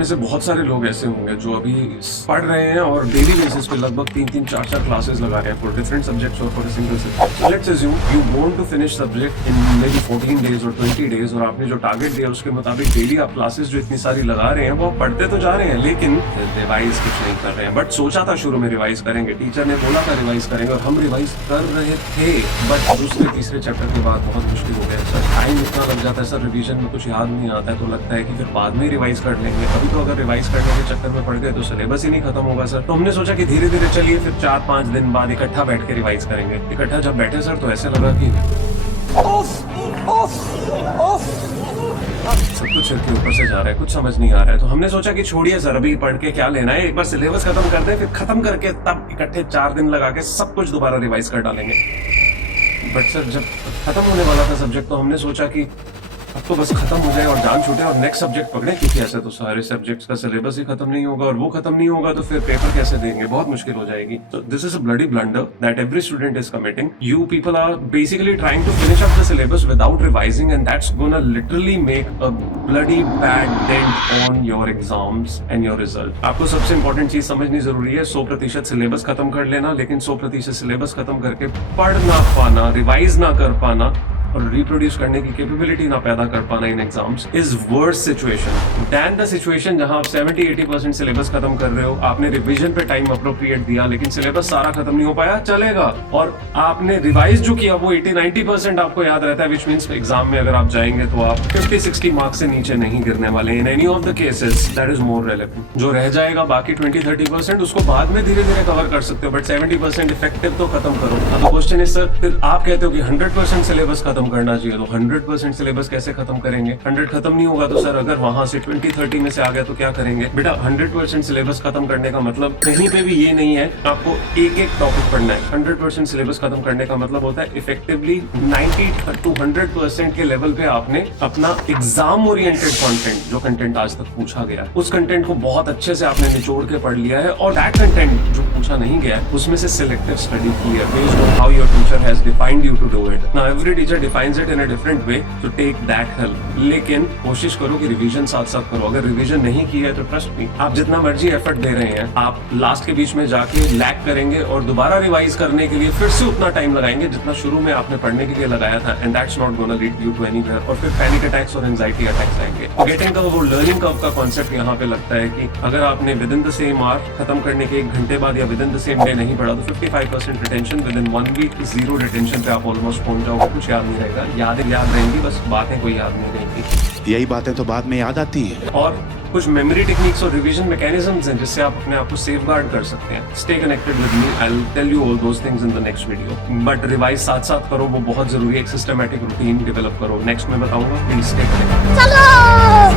में से बहुत सारे लोग ऐसे होंगे जो अभी पढ़ रहे हैं और डेली बेसिस पे लगभग 3-3, 4-4 क्लासेस लगा रहे हैं फॉर डिफरेंट सब्जेक्ट्स और for a single subject. Let's assume you want to finish subject in maybe 14 days और 20 डेज, और आपने जो टारगेट दिया उसके मुताबिक डेली आप क्लासेस जो इतनी सारी लगा रहे हैं वो आप पढ़ते तो जा रहे हैं लेकिन रिवाइज कुछ नहीं कर रहे हैं। बट सोचा था शुरू में रिवाइज करेंगे, टीचर ने बोला था रिवाइज करेंगे और हम रिवाइज कर रहे थे, बट दूसरे तीसरे चैप्टर के बाद बहुत मुश्किल हो गया सर। टाइम इतना लग जाता है सर, रिवीजन में कुछ याद नहीं आता है तो लगता है कि फिर बाद में रिवाइज कर लेंगे। अभी तो अगर रिवाइज करने के चक्कर में पड़ गए तो सिलेबस ही नहीं खत्म होगा सर। तो हमने सोचा कि धीरे धीरे चलिए फिर 4-5 दिन बाद इकट्ठा बैठ के रिवाइज करेंगे। इकट्ठा जब बैठे सर तो ऐसे लगा कि सब कुछ सिर के ऊपर से जा रहा है, कुछ समझ नहीं आ रहा है। तो हमने सोचा कि छोड़िए सर, अभी पढ़ के क्या लेना है, एक बार सिलेबस खत्म करते हैं, फिर खत्म करके तब इकट्ठे 4 दिन लगा के सब कुछ दोबारा रिवाइज कर डालेंगे। बट सर जब खत्म होने वाला था सब्जेक्ट तो हमने सोचा कि अब तो बस खत्म हो जाए और जान छूटे और नेक्स्ट सब्जेक्ट पकड़े, क्योंकि ऐसे तो सारे सब्जेक्ट्स का सिलेबस ही खत्म नहीं होगा और वो खत्म नहीं होगा तो फिर पेपर कैसे देंगे, बहुत मुश्किल हो जाएगी। तो this is a bloody blunder that every student is committing. You people are basically trying to finish up the syllabus without revising and that's gonna literally make a bloody bad dent on your exams and your result. आपको सबसे important चीज समझनी जरूरी है, 100% syllabus खत्म कर लेना, लेकिन 100% सिलेबस खत्म करके पढ़ ना पाना, रिवाइज ना कर पाना और रिप्रोड्यूस करने की कैपेबिलिटी ना पैदा कर पाना in exams is worst situation than the situation जहां आप 70-80% सिलेबस खत्म कर रहे हो, आपने रिवीजन पे टाइम अप्रोप्रिएट दिया लेकिन सिलेबस सारा खत्म नहीं हो पाया, चलेगा। और आपने रिवाइज जो किया वो 80-90% आपको याद रहता है, विच मीन्स एग्जाम में अगर आप जाएंगे तो आप 50-60 मार्क्स से नीचे नहीं गिरने वाले। In any of the cases that is more relevant. जो रह जाएगा बाकी 20-30% उसको बाद में धीरे धीरे कवर कर सकते हो, बट 70% इफेक्टिव तो खत्म करो। अब क्वेश्चन इज सर, फिर आप कहते हो कि 100% सिलेबस खत्म करना चाहिए, तो 100% सिलेबस कैसे खत्म करेंगे? 100 खत्म नहीं होगा तो सर अगर वहां से 20-30 में से आ गया तो क्या करेंगे? बेटा 100% सिलेबस खत्म करने का मतलब कहीं पे भी ये नहीं है आपको एक एक टॉपिक पढ़ना है। 100% सिलेबस खत्म करने का मतलब होता है इफेक्टिवली 90-100% के लेवल पे आपने अपना एग्जाम ओरिएंटेड कंटेंट, जो कंटेंट आज तक पूछा गया उस कंटेंट को बहुत अच्छे से आपने निचोड़ के पढ़ लिया है, और दैट कंटेंट जो पूछा नहीं गया उसमें से सिलेक्टिव स्टडी की है based on how your teacher has defined you to do it. Now every teacher defines it in a different way, तो टेक दैट हेल्प। लेकिन कोशिश करो कि रिवीजन साथ साथ करो। अगर रिवीजन नहीं की है तो ट्रस्ट मी, आप जितना मर्जी एफर्ट दे रहे हैं, आप लास्ट के बीच में जाके लैग करेंगे और दोबारा रिवाइज करने के लिए फिर से उतना टाइम लगाएंगे जितना शुरू में आपने पढ़ने के लिए लगाया था, and that's not gonna lead you to anywhere. और फिर पैनिक अटैक्स और एंजाइटी अटैक्स आएंगे। गेटिंग कर्व और लर्निंग कर्व का कॉन्सेप्ट यहाँ पे लगता है कि अगर आपने within the same hour खत्म करने के 1 घंटे बाद या within the same day नहीं पढ़ा तो 55% retention, within 1 week 0 retention पे आप ऑलमोस्ट पहुंच जाओगे। कुछ याद नहीं रहेगा, याद रहेंगी बस बातें, कोई याद नहीं रहेंगी। यही बातें तो बाद में याद आती हैं। और कुछ मेमोरी टेक्निक्स और रिवीजन मैकेनिज्म्स हैं जिससे आप अपने आप को सेफगार्ड कर सकते हैं। Stay connected with me, I will tell you all those things in the next video. But revise साथ साथ करो, वो बहुत जरूरी है। एक सिस्टमैटिक रूटीन डेवलप करो, नेक्स्ट में बताऊंगा। Please stay connected.